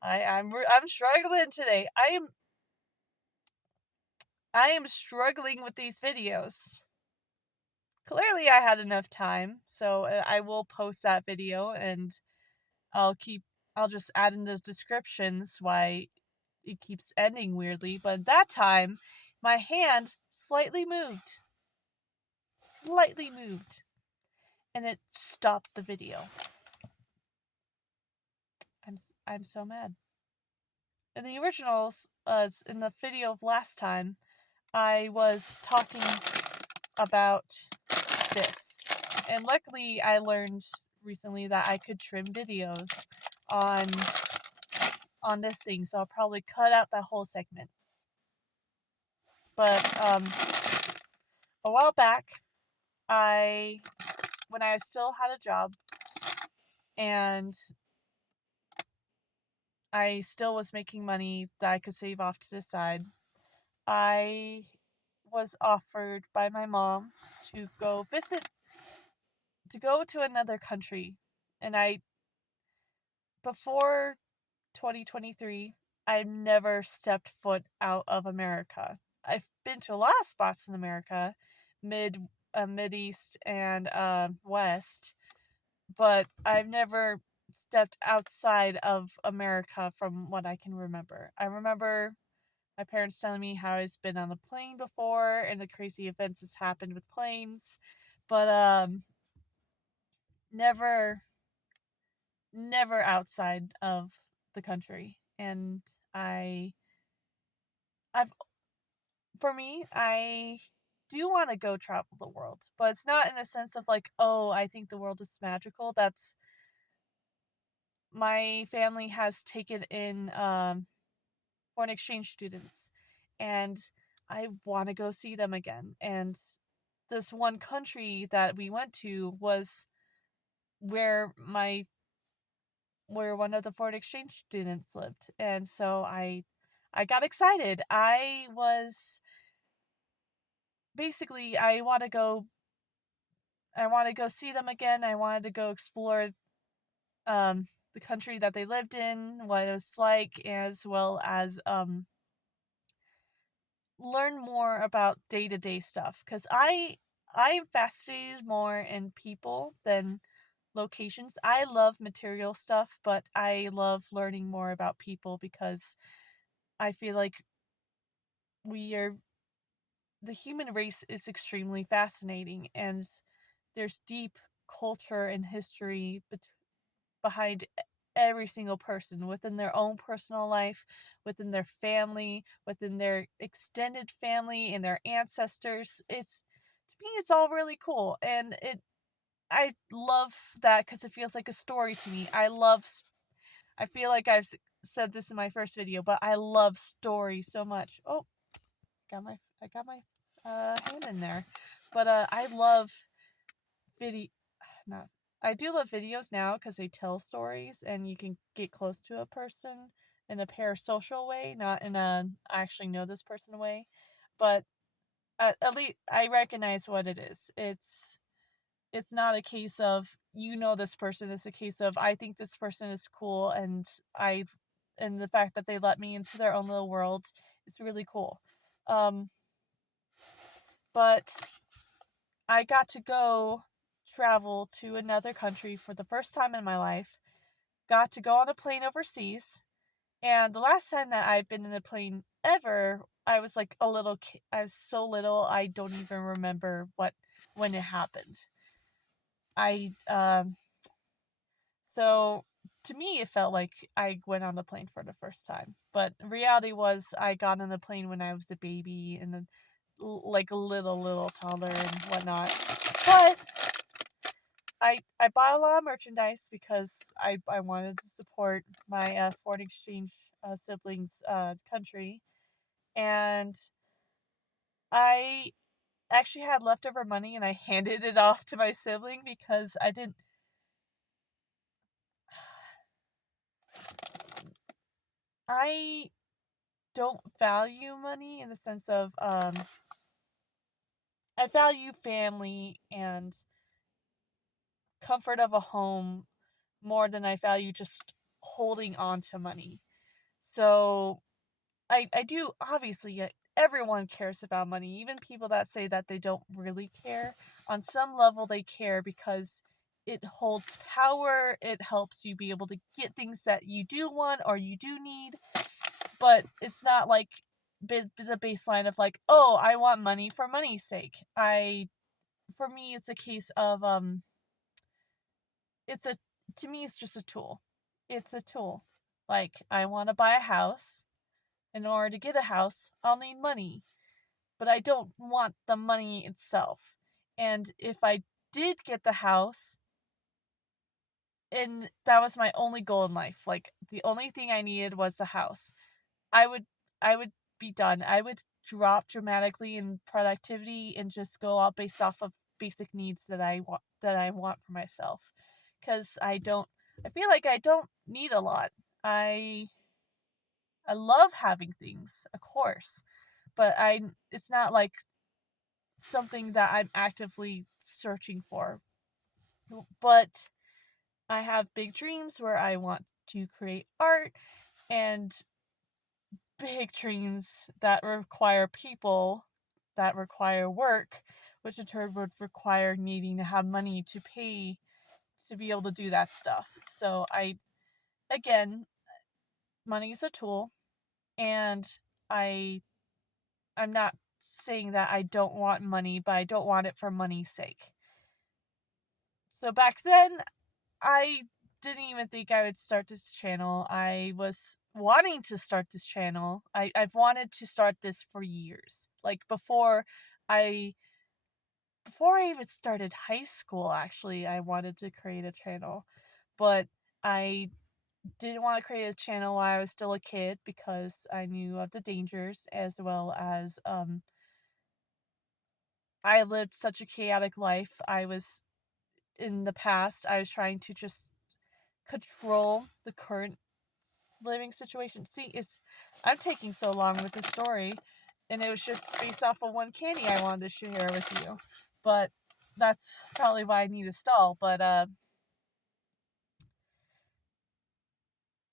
I'm struggling today. I am struggling with these videos. Clearly I had enough time, so I will post that video and I'll just add in the descriptions why it keeps ending weirdly, but that time my hand slightly moved. And it stopped the video. I'm so mad. In the originals, in the video of last time, I was talking about this. And luckily I learned recently that I could trim videos on this thing, so I'll probably cut out that whole segment. But a while back, when I still had a job and I still was making money that I could save off to the side, I was offered by my mom to go to another country. And before 2023, I never stepped foot out of America. I've been to a lot of spots in America, Mid-East and West, but I've never stepped outside of America from what I can remember. I remember my parents telling me how he's been on a plane before and the crazy events that's happened with planes, but never outside of the country. And I I've for me, I do want to go travel the world, but it's not in the sense of like, oh, I think the world is magical. That's My family has taken in foreign exchange students, and I want to go see them again. And this one country that we went to was where one of the foreign exchange students lived, and so I got excited. Basically, I want to go see them again. I wanted to go explore the country that they lived in, what it was like, as well as learn more about day-to-day stuff, because I'm fascinated more in people than locations. I love material stuff, but I love learning more about people because I feel like we are the human race is extremely fascinating, and there's deep culture and history behind every single person within their own personal life, within their family, within their extended family and their ancestors. It's all really cool, and I love that because it feels like a story to me. I feel like I've said this in my first video, but I love stories so much. Oh, I got my hand in there. But I love video not I do love videos now because they tell stories and you can get close to a person in a parasocial way, not in a I actually know this person way. But at least I recognize what it is. It's not a case of you know this person. It's a case of I think this person is cool, and the fact that they let me into their own little world is really cool. But I got to go travel to another country for the first time in my life. Got to go on a plane overseas. And the last time that I've been in a plane ever, I was like a little kid. I was so little, I don't even remember when it happened. I So to me it felt like I went on the plane for the first time. But reality was I got on a plane when I was a baby and then like a little toddler and whatnot. But I bought a lot of merchandise because I wanted to support my foreign exchange siblings' country, and I actually had leftover money and I handed it off to my sibling because I don't value money in the sense of I value family and comfort of a home more than I value just holding on to money. So I do, obviously, everyone cares about money, even people that say that they don't really care. On some level, they care because it holds power, it helps you be able to get things that you do want or you do need, but it's not like the baseline of like, oh, I want money for money's sake. For me, it's a case of, it's a, to me, it's just a tool. It's a tool. Like, I want to buy a house. In order to get a house, I'll need money, but I don't want the money itself. And if I did get the house, and that was my only goal in life, like the only thing I needed was the house, I would I would be done. I would drop dramatically in productivity and just go out based off of basic needs that I want for myself. Cuz I feel like I don't need a lot. I love having things, of course, but it's not like something that I'm actively searching for. But I have big dreams where I want to create art, and big dreams that require people, that require work, which in turn would require needing to have money to pay to be able to do that stuff. So again, money is a tool, and I I'm not saying that I don't want money, but I don't want it for money's sake. So back then, I didn't even think I would start this channel. I was wanting to start this channel. I've wanted to start this for years. Like I before I even started high school, actually, I wanted to create a channel. But I didn't want to create a channel while I was still a kid because I knew of the dangers, as well as I lived such a chaotic life. In the past, I was trying to just control the current living situation. See, I'm taking so long with the story, and it was just based off of one candy I wanted to share with you. But that's probably why I need a stall. But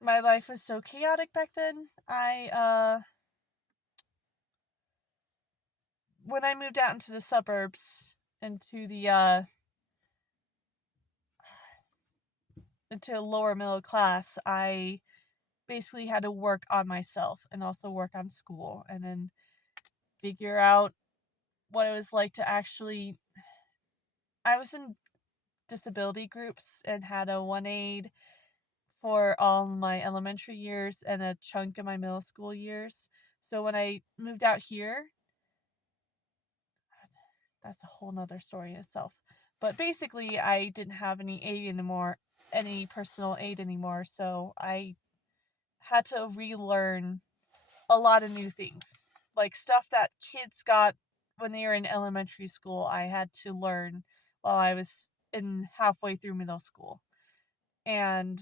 my life was so chaotic back then. I when I moved out into the suburbs, into the into lower middle class, I basically had to work on myself and also work on school, and then figure out what it was like to actually. I was in disability groups and had a 1 aid for all my elementary years and a chunk of my middle school years. So when I moved out here, that's a whole nother story in itself. But basically, I didn't have any personal aid anymore. So I had to relearn a lot of new things. Like stuff that kids got when they were in elementary school, I had to learn while I was in halfway through middle school. And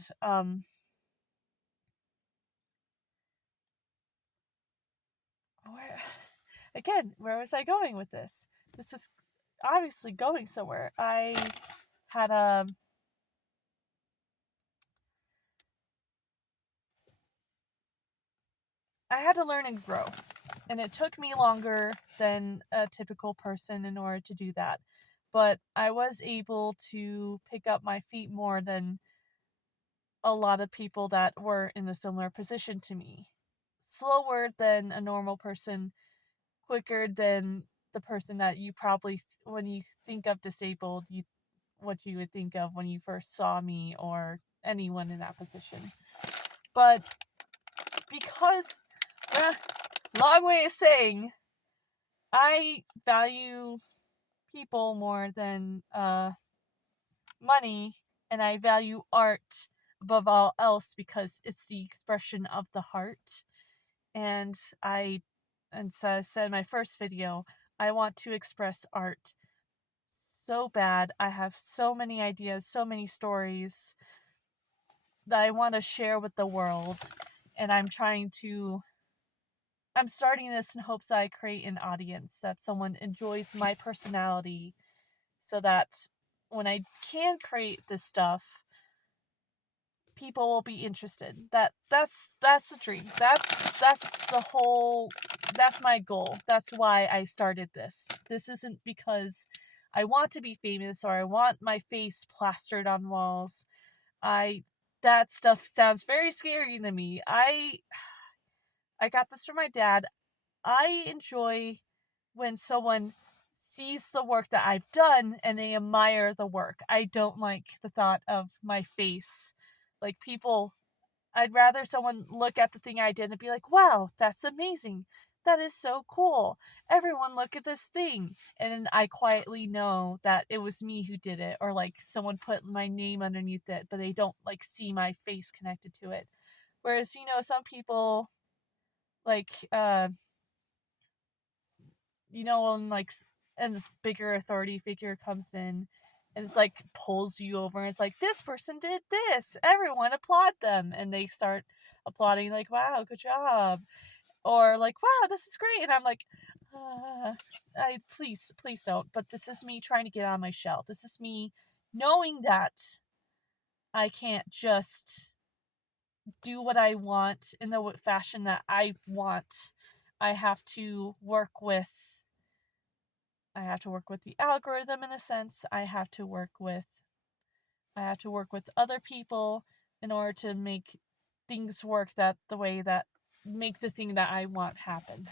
where again, where was I going with this? This is obviously going somewhere. Had I had to learn and grow, and it took me longer than a typical person in order to do that. But I was able to pick up my feet more than a lot of people that were in a similar position to me. Slower than a normal person, quicker than the person that you probably, when you think of disabled, what you would think of when you first saw me or anyone in that position. But because, long way of saying, I value people more than money, and I value art above all else because it's the expression of the heart. And so I said in my first video, I want to express art so bad. I have so many ideas, so many stories that I want to share with the world, and I'm trying to I'm starting this in hopes that I create an audience, that someone enjoys my personality, so that when I can create this stuff, people will be interested. That's the dream. That's my goal. That's why I started this. This isn't because I want to be famous or I want my face plastered on walls. That stuff sounds very scary to me. I got this from my dad. I enjoy when someone sees the work that I've done and they admire the work. I don't like the thought of my face. Like, people, I'd rather someone look at the thing I did and be like, wow, that's amazing. That is so cool. Everyone look at this thing. And then I quietly know that it was me who did it, or like someone put my name underneath it, but they don't like see my face connected to it. Whereas, some people like when like and this bigger authority figure comes in and it's like pulls you over and it's like, this person did this, everyone applaud them, and they start applauding like, wow, good job, or like, wow, this is great, and I'm like, I please don't. But this is me trying to get out of my shell. This is me knowing that I can't just do what I want in the fashion that I want. I have to work with the algorithm in a sense. I have to work with other people in order to make things work that the way that make the thing that I want happen.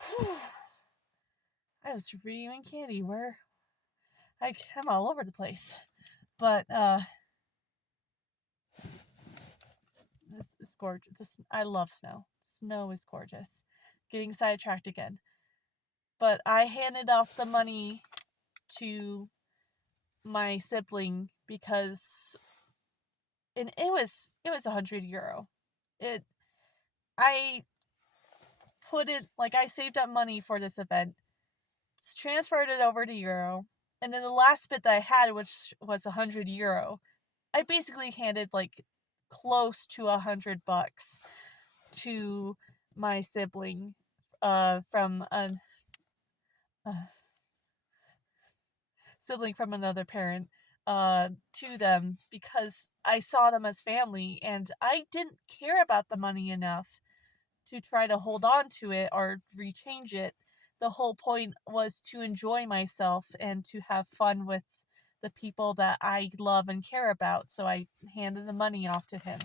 Whew. I was reading candy where I'm all over the place. But this is gorgeous. I love snow. Snow is gorgeous. Getting sidetracked again. But I handed off the money to my sibling because it was €100. I put it, like, I saved up money for this event, transferred it over to euro, and then the last bit that I had, which was €100, I basically handed like close to $100 to my sibling, from a sibling from another parent, to them, because I saw them as family and I didn't care about the money enough to try to hold on to it or rechange it. The whole point was to enjoy myself and to have fun with the people that I love and care about, so I handed the money off to him.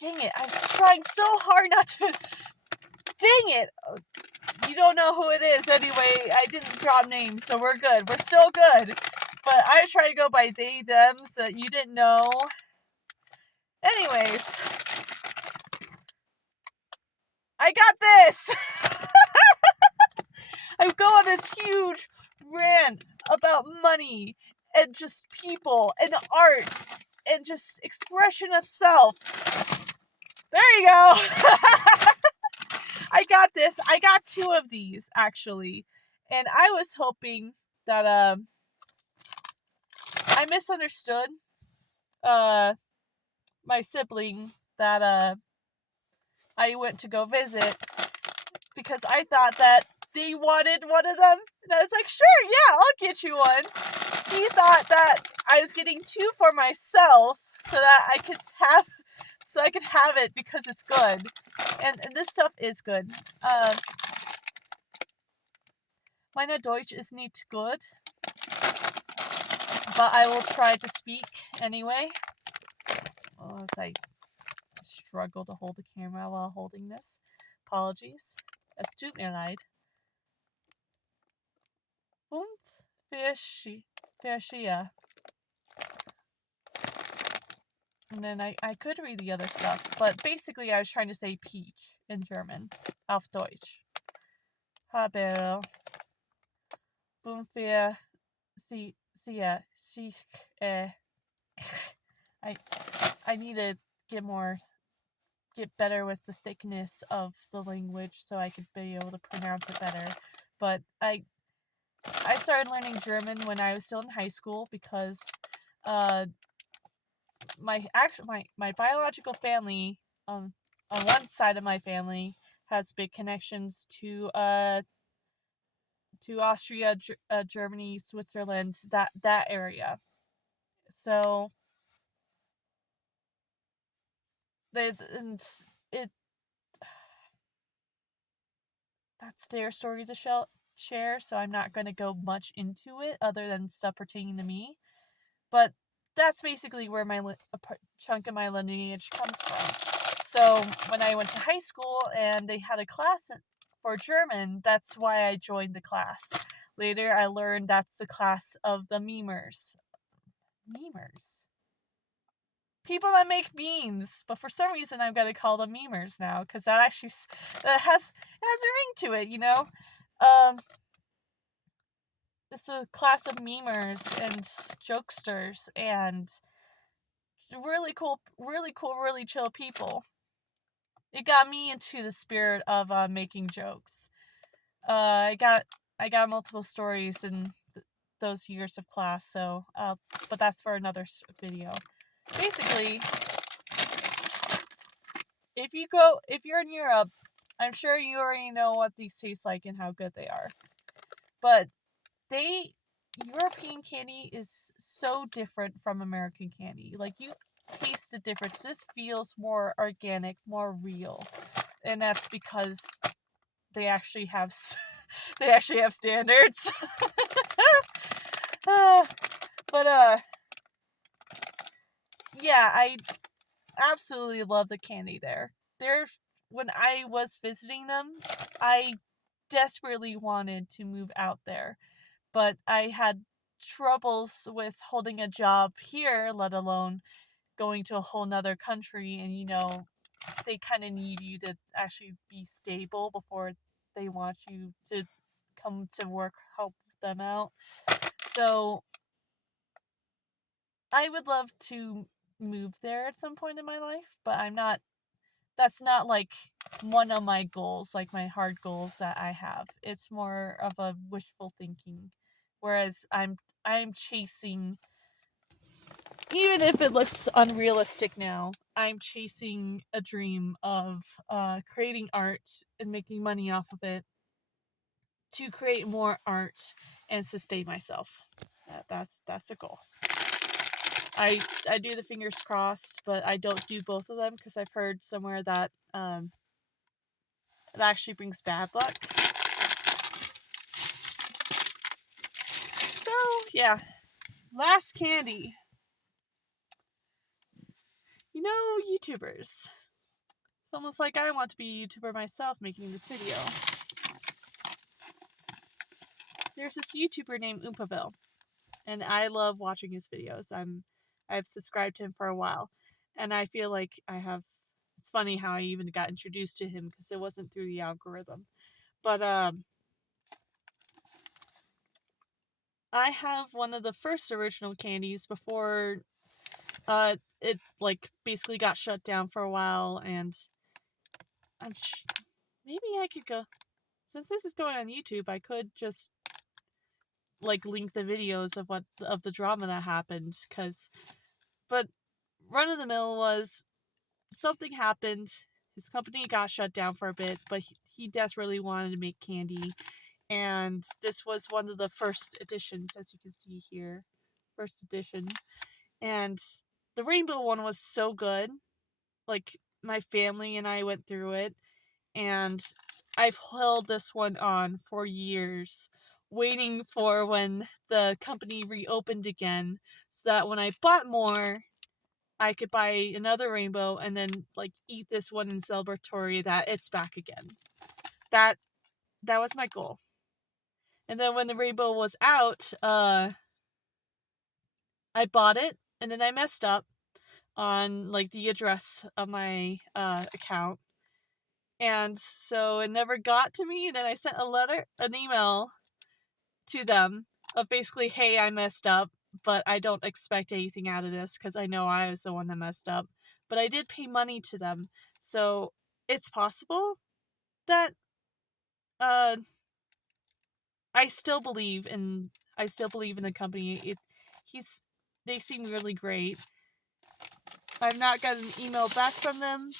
Dang it, I was trying so hard not to. Dang it! You don't know who it is anyway. I didn't drop names, so we're good. We're still good. But I try to go by they, them, so you didn't know. Anyways, I got this! I go on this huge rant about money and just people and art and just expression of self. There you go! I got this. I got 2 of these, actually. And I was hoping that I misunderstood my sibling that I went to go visit, because I thought that they wanted one of them, and I was like, sure, yeah, I'll get you one. He thought that I was getting 2 for myself so that I could have it because it's good, and this stuff is good. Meine Deutsch is nicht good, but I will try to speak anyway. As I struggle to hold the camera while holding this. Apologies. Es tut mir leid. Und Verschia. And then I could read the other stuff, but basically I was trying to say peach in German. Auf Deutsch. Habe Fünfe I need to get better with the thickness of the language so I could be able to pronounce it better. But I started learning German when I was still in high school because my biological family on one side of my family has big connections to Austria, Germany, Switzerland, that area. So and it that's their story to share. So I'm not going to go much into it other than stuff pertaining to me. But that's basically where a chunk of my lineage comes from. So when I went to high school and they had a class for German, that's why I joined the class. Later, I learned that's the class of the memers. Memers? People that make memes, but for some reason I'm gonna call them memers now because that actually that has a ring to it, you know. It's a class of memers and jokesters and really cool, really chill people. It got me into the spirit of making jokes. I got multiple stories in those years of class, so but that's for another video. Basically, if you're in Europe, I'm sure you already know what these taste like and how good they are. But European candy is so different from American candy. Like, you taste the difference. This feels more organic, more real. And that's because they actually have standards. But yeah, I absolutely love the candy there. When I was visiting them, I desperately wanted to move out there, but I had troubles with holding a job here, let alone going to a whole nother country. And they kind of need you to actually be stable before they want you to come to work, help them out. So I would love to move there at some point in my life, but that's not like one of my goals, like my hard goals that I have. It's more of a wishful thinking. Whereas I'm chasing, even if it looks unrealistic now, I'm chasing a dream of creating art and making money off of it to create more art and sustain myself. That's a goal. I do the fingers crossed, but I don't do both of them because I've heard somewhere that it actually brings bad luck. So yeah, last candy. YouTubers. It's almost like I want to be a YouTuber myself making this video. There's this YouTuber named Oopaville, and I love watching his videos. I've subscribed to him for a while, and I feel like it's funny how I even got introduced to him because it wasn't through the algorithm. But I have one of the first original candies before it like basically got shut down for a while, and maybe I could go, since this is going on YouTube, I could just like link the videos of the drama that happened, but run of the mill was something happened. His company got shut down for a bit, but he desperately wanted to make candy, and this was one of the first editions, as you can see here, first edition, and the rainbow one was so good. Like, my family and I went through it, and I've held this one on for years, waiting for when the company reopened again, so that when I bought more, I could buy another rainbow and then like eat this one in celebratory that it's back again. That was my goal. And then when the rainbow was out, I bought it, and then I messed up on like the address of my account, and so it never got to me. Then I sent an email to them of basically, hey, I messed up, but I don't expect anything out of this because I know I was the one that messed up. But I did pay money to them, so it's possible that I still believe in the company. They seem really great. I've not gotten an email back from them,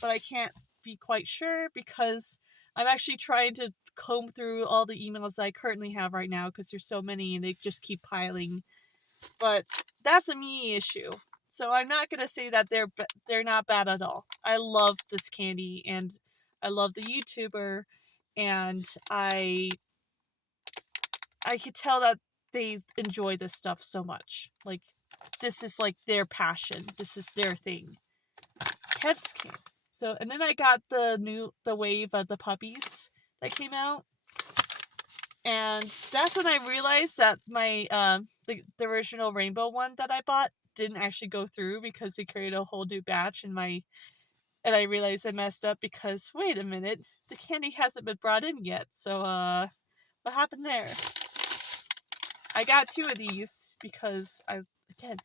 but I can't be quite sure because I'm actually trying to comb through all the emails I currently have right now because there's so many and they just keep piling. But that's a me issue. So I'm not gonna say that they're not bad at all. I love this candy and I love the YouTuber, and I could tell that they enjoy this stuff so much. Like, this is like their passion. This is their thing. Kev's candy. So, and then I got the wave of the puppies that came out, and that's when I realized that my the original rainbow one that I bought didn't actually go through because they created a whole new batch in my. And I realized I messed up because wait a minute, the candy hasn't been brought in yet. So what happened there? I got 2 of these because again,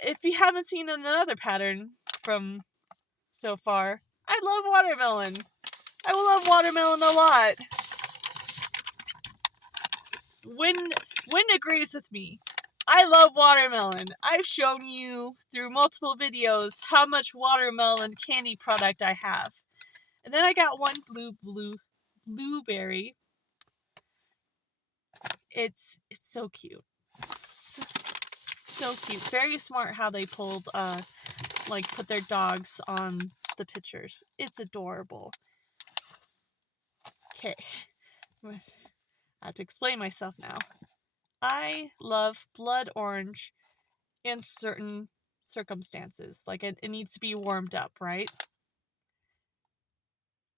if you haven't seen another pattern from so far, I love watermelon. I love watermelon a lot. Win agrees with me. I love watermelon. I've shown you through multiple videos how much watermelon candy product I have. And then I got one blueberry. It's so cute. So cute. Very smart how they pulled put their dogs on the pictures. It's adorable. Okay. I have to explain myself now. I love blood orange in certain circumstances. Like it needs to be warmed up, right?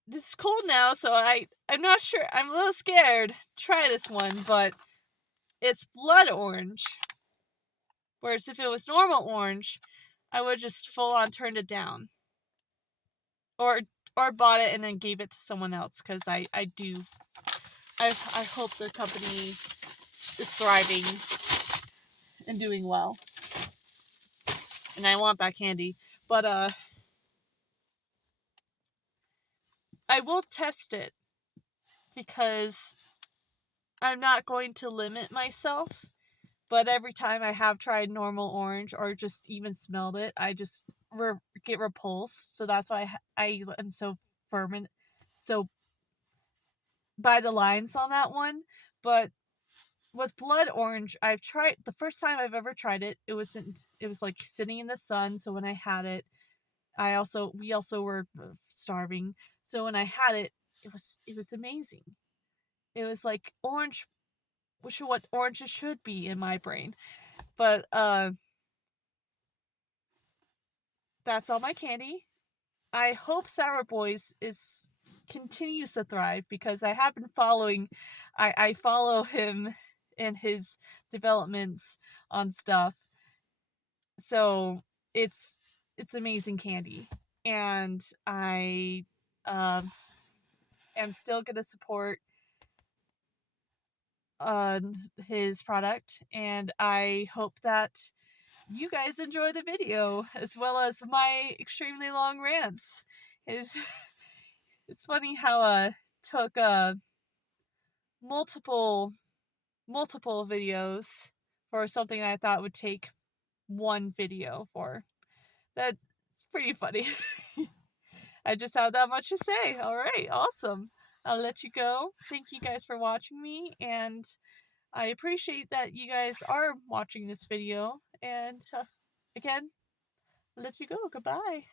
This is cold now, so I'm not sure. I'm a little scared to try this one, but it's blood orange. Whereas if it was normal orange, I would just full on turned it down. Or bought it and then gave it to someone else because I hope the company is thriving and doing well. And I want that candy. But I will test it because I'm not going to limit myself. But every time I have tried normal orange or just even smelled it, I just get repulsed. So that's why I am so firm and so by the lines on that one. But with blood orange, I've tried the first time I've ever tried it. It was like sitting in the sun. So when I had it, we also were starving. So when I had it, it was amazing. It was like orange, which is what oranges should be in my brain. But that's all my candy. I hope Sour Boys continues to thrive because I have been following. I follow him and his developments on stuff. So it's amazing candy, and I am still gonna support his product, and I hope that you guys enjoy the video as well as my extremely long rants. It's, it's funny how took multiple videos for something I thought would take one video for. That's pretty funny. I just have that much to say. All right, awesome. I'll let you go. Thank you guys for watching me, and I appreciate that you guys are watching this video. And again, I'll let you go. Goodbye.